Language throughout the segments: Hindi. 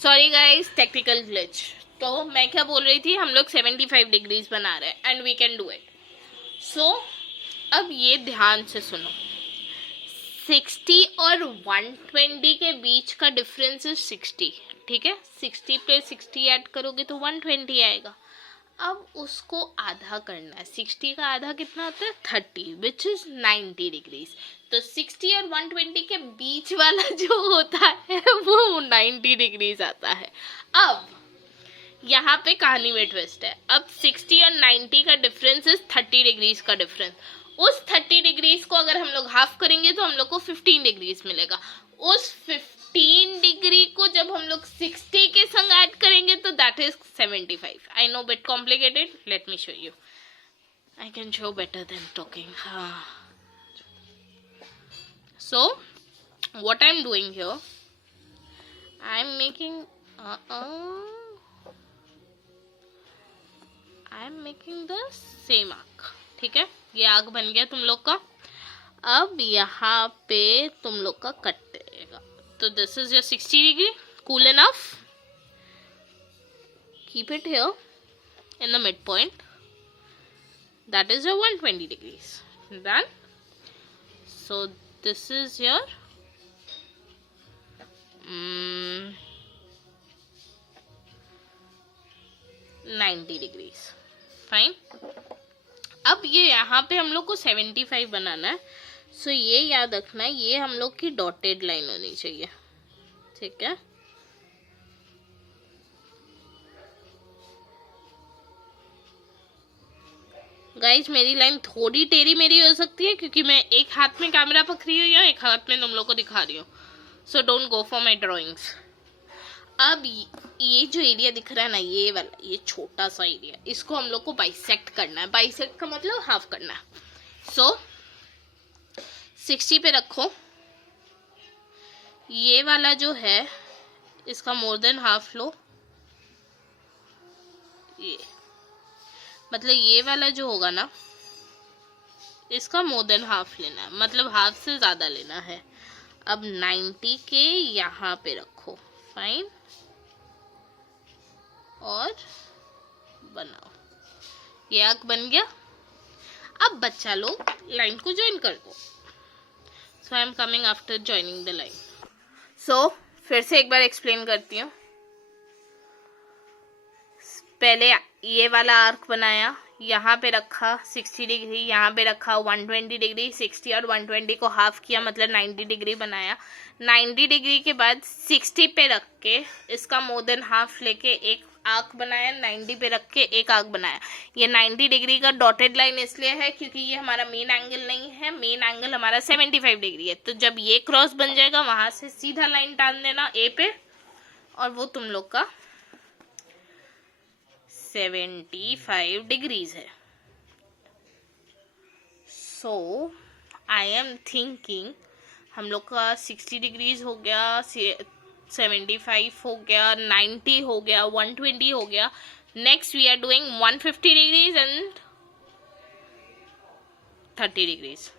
Sorry guys, technical glitch. तो मैं क्या बोल रही थी, हम लोग 75 डिग्रीज बना रहे हैं and we can do it. So अब ये ध्यान से सुनो, 60 और 120 के बीच का डिफरेंस है 60, ठीक है। 60 पे 60 ऐड करोगे तो 120 आएगा। अब उसको आधा करना है। 60 का आधा कितना होता है? 30, विच इज 90 डिग्रीज। तो 60 और 120 के बीच वाला जो होता है वो 90 डिग्रीज आता है। अब यहाँ पे कहानी में ट्विस्ट है। अब 60 और 90 का डिफरेंस इज 30 डिग्रीज का डिफरेंस। उस 30 डिग्रीज को अगर हम लोग हाफ करेंगे तो हम लोग को 15 डिग्रीज मिलेगा। उस 15 डिग्री को जब हम लोग 60 के संग ऐड करेंगे तो that is 75। I know bit complicated, let me show you. I can show better than talking. So what I am doing here, I am making the same arc, ठीक है। ये आर्क बन गया तुम लोग का। अब यहाँ पे तुम लोग का कट रहेगा। तो this is your 60 degree, cool enough, keep it here in the mid point, that is your 120 degrees. Done. So this is your 90 degrees, fine. अब ये यहाँ पे हम लोग को 75 बनाना है। सो ये याद रखना है, ये हम लोग की डॉटेड लाइन होनी चाहिए, ठीक है। गाइज मेरी लाइन थोड़ी टेढ़ी मेरी हो सकती है क्योंकि मैं एक हाथ में कैमरा पकड़ी हुई हूँ, एक हाथ में तुम लोग को दिखा रही हूँ। So don't go for my drawings. अब ये जो एरिया दिख रहा है ना, ये वाला, ये छोटा सा एरिया, इसको हम लोग को बाइसेक्ट करना है। बाइसेक्ट का मतलब हाफ करना है। सो 60 पे रखो। ये वाला जो है इसका मोर देन हाफ लो। ये मतलब ये वाला जो होगा ना, इसका मोर देन हाफ लेना है, मतलब हाफ से ज्यादा लेना है। अब 90 के यहाँ पे रखो, फाइन, और बनाओ। ये आर्क बन गया। अब बच्चा लोग लाइन को ज्वाइन कर दो। So I am coming after joining the line. So फिर से एक बार एक्सप्लेन करती हूँ। पहले ये वाला आर्क बनाया, यहाँ पे रखा 60 डिग्री, यहाँ पे रखा 120 डिग्री। 60 और 120 को हाफ किया, मतलब 90 डिग्री बनाया। 90 डिग्री के बाद 60 पे रख के इसका मोर देन हाफ लेके एक आर्क बनाया। 90 पे रख के एक आर्क बनाया। ये 90 डिग्री का डॉटेड लाइन इसलिए है क्योंकि ये हमारा मेन एंगल नहीं है, मेन एंगल हमारा 75 डिग्री है। तो जब ये क्रॉस बन जाएगा वहां से सीधा लाइन टान देना ए पे, और वो तुम लोग का 75 डिग्रीज है। सो आई एम थिंकिंग हम लोग का 60 डिग्रीज हो गया, 75 हो गया, 90 हो गया, 120 हो गया। Next we are doing 150 degrees and 30 degrees.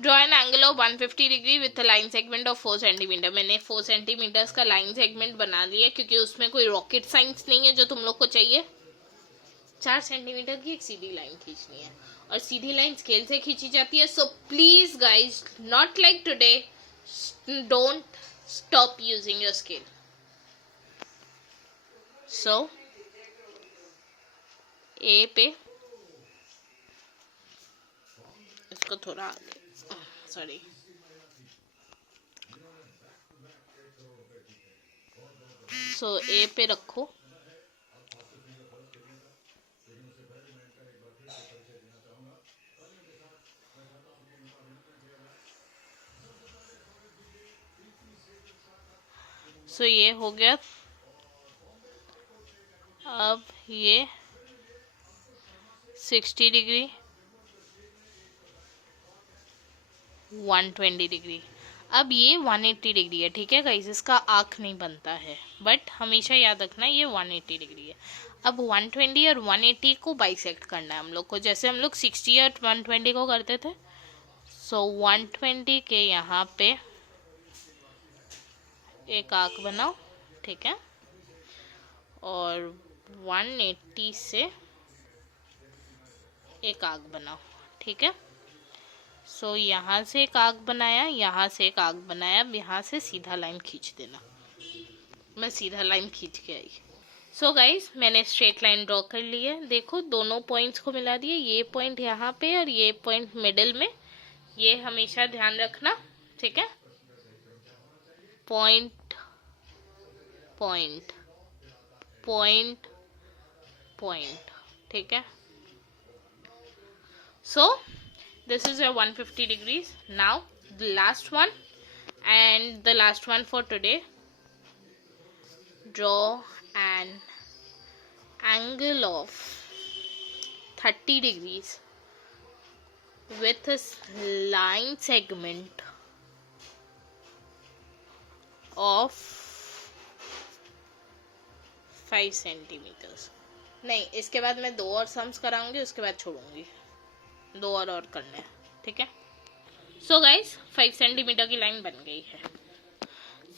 Draw an angle of 150 degree with line segment of 4 centimetre. मैंने 4 सेंटीमीटर का लाइन सेगमेंट बना लिया क्योंकि उसमें कोई रॉकेट साइंस नहीं है जो तुम लोग को चाहिए। 4 सेंटीमीटर की एक सीधी लाइन खींचनी है, और सीधी लाइन स्केल से खींची जाती है। So please guys, not like today, don't stop using your scale. So A पे इसको थोड़ा आगे, सॉरी, सो ए पे रखो। सो ये हो गया। अब ये 60 डिग्री, 120 डिग्री। अब ये 180 डिग्री है, ठीक है गाइस, इसका आर्क नहीं बनता है, बट हमेशा याद रखना ये 180 डिग्री है। अब 120 और 180 को बाइसेक्ट करना है हम लोग को, जैसे हम लोग 60 और 120 को करते थे। सो 120 के यहाँ पे एक आर्क बनाओ, ठीक है, और 180 से एक आर्क बनाओ, ठीक है। सो यहाँ से एक आर्क बनाया, यहाँ से एक आर्क बनाया, अब यहाँ से सीधा लाइन खींच देना। मैं सीधा लाइन खींच के आई। सो गाइस, मैंने स्ट्रेट लाइन ड्रॉ कर ली है। देखो दोनों पॉइंट्स को मिला दिए, ये पॉइंट यहाँ पे और ये पॉइंट मिडिल में, ये हमेशा ध्यान रखना, ठीक है। पॉइंट पॉइंट पॉइंट पॉइंट, ठीक है। So this is your 150 degrees. Now the last one, and the last one for today. Draw an angle of 30 degrees with a line segment of 5 centimeters. नहीं, इसके बाद मैं 2 और सम्स कराऊंगी, उसके बाद छोड़ूंगी। 2 और करने हैं, ठीक है। सो गाइस, 5 सेंटीमीटर की लाइन बन गई है।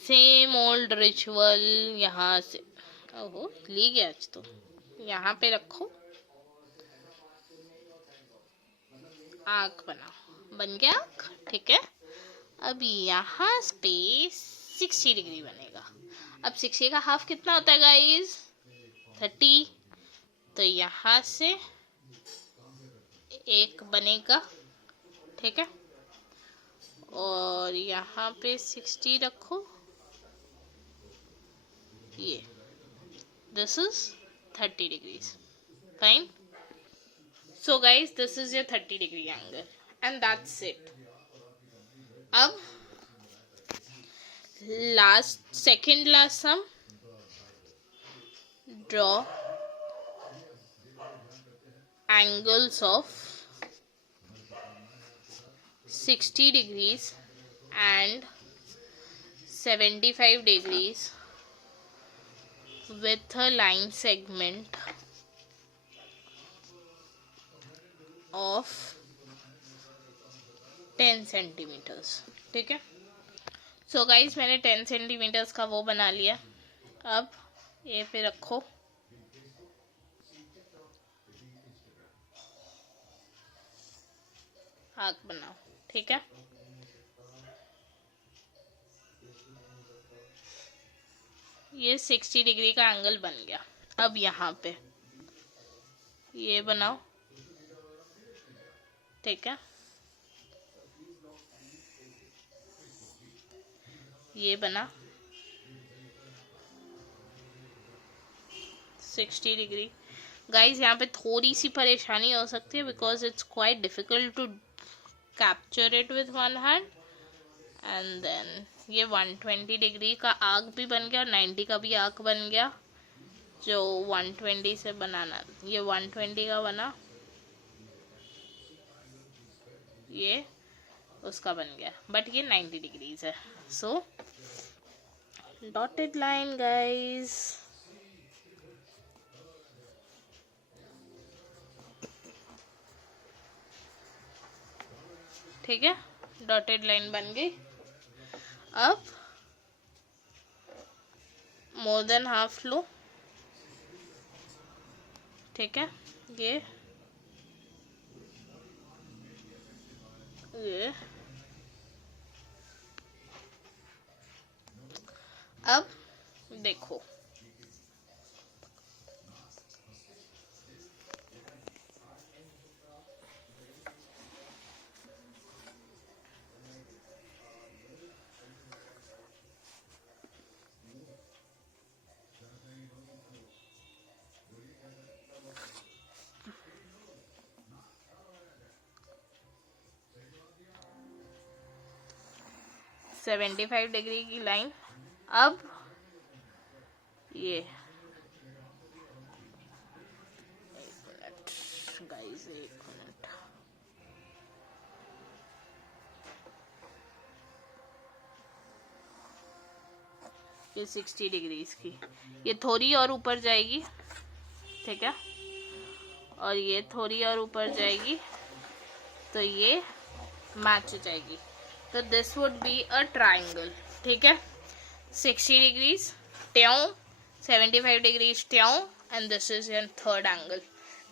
सेम ओल्ड रिचुअल, यहाँ से, ओहो ले गया आज तो, यहाँ पे रखो, आँख बनाओ, बन गया आँख, ठीक है। अब यहाँ पे 60 डिग्री बनेगा। अब 60 का हाफ कितना होता है गाइस? 30। तो यहाँ से एक बनेगा, ठीक है, और यहाँ पे 60 रखो, ये this is 30 degrees, fine. So guys, this is your 30 degree angle and that's it. अब second last sum, draw angles of 60 degrees and 75 degrees with a line segment of 10 centimeters, ठीक है। सो गाइज, मैंने 10 सेंटीमीटर्स का वो बना लिया। अब ये पे रखो, आर्क बनाओ, ठीक है। ये 60 डिग्री का एंगल बन गया। अब यहाँ पे ये बनाओ, ठीक है, ये बना 60 डिग्री। गाइज, यहाँ पे थोड़ी सी परेशानी हो सकती है because it's quite difficult to capture it with one hand. And then ये 120 डिग्री का आर्क भी बन गया और 90 का भी आर्क बन गया, जो 120 से बनाना, ये 120 का बना, ये उसका बन गया, बट ये 90 डिग्रीज है। सो डॉटेड लाइन गाइज, ठीक है, डॉटेड लाइन बन गई। अब मोर देन हाफ लो, ठीक है, ये अब देखो, सेवेंटी 75 डिग्री की लाइन। अब ये गाइस, एक मिनट, ये 60 डिग्रीज की, ये थोड़ी और ऊपर जाएगी, ठीक है, और ये थोड़ी और ऊपर जाएगी, तो ये मैच हो जाएगी। तो this would be a triangle, ठीक है, 60 डिग्रीज ट्यों, 75 डिग्रीज ट्यों, and this is your third angle.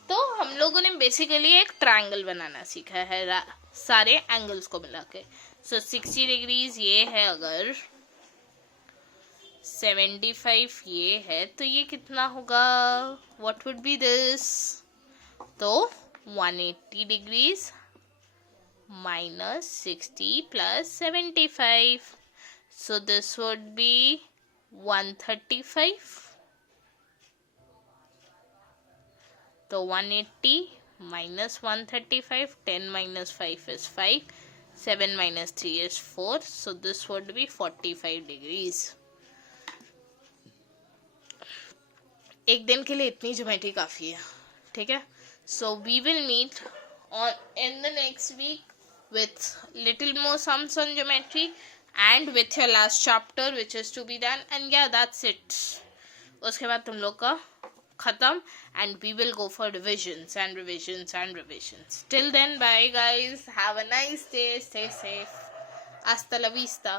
तो हम लोगों ने बेसिकली एक ट्रायंगल बनाना सीखा है सारे एंगल्स को मिला के। सो 60 डिग्रीज ये है, अगर 75 ये है, तो ये कितना होगा, व्हाट वुड बी दिस, तो 180 degrees minus 60 plus 75, so this would be 135. तो 180 minus 135, 10 minus 5 is 5, 7 minus 3 is 4, so this would be 45 degrees. एक दिन के लिए इतनी ज्योमेट्री काफ़ी है, ठीक है। So we will meet in the next week with little more sums on geometry and with your last chapter which is to be done, and yeah, that's it. उसके बाद तुम लोग का खत्म, and we will go for revisions and revisions and revisions. Till then, bye guys, have a nice day, stay safe, hasta la vista.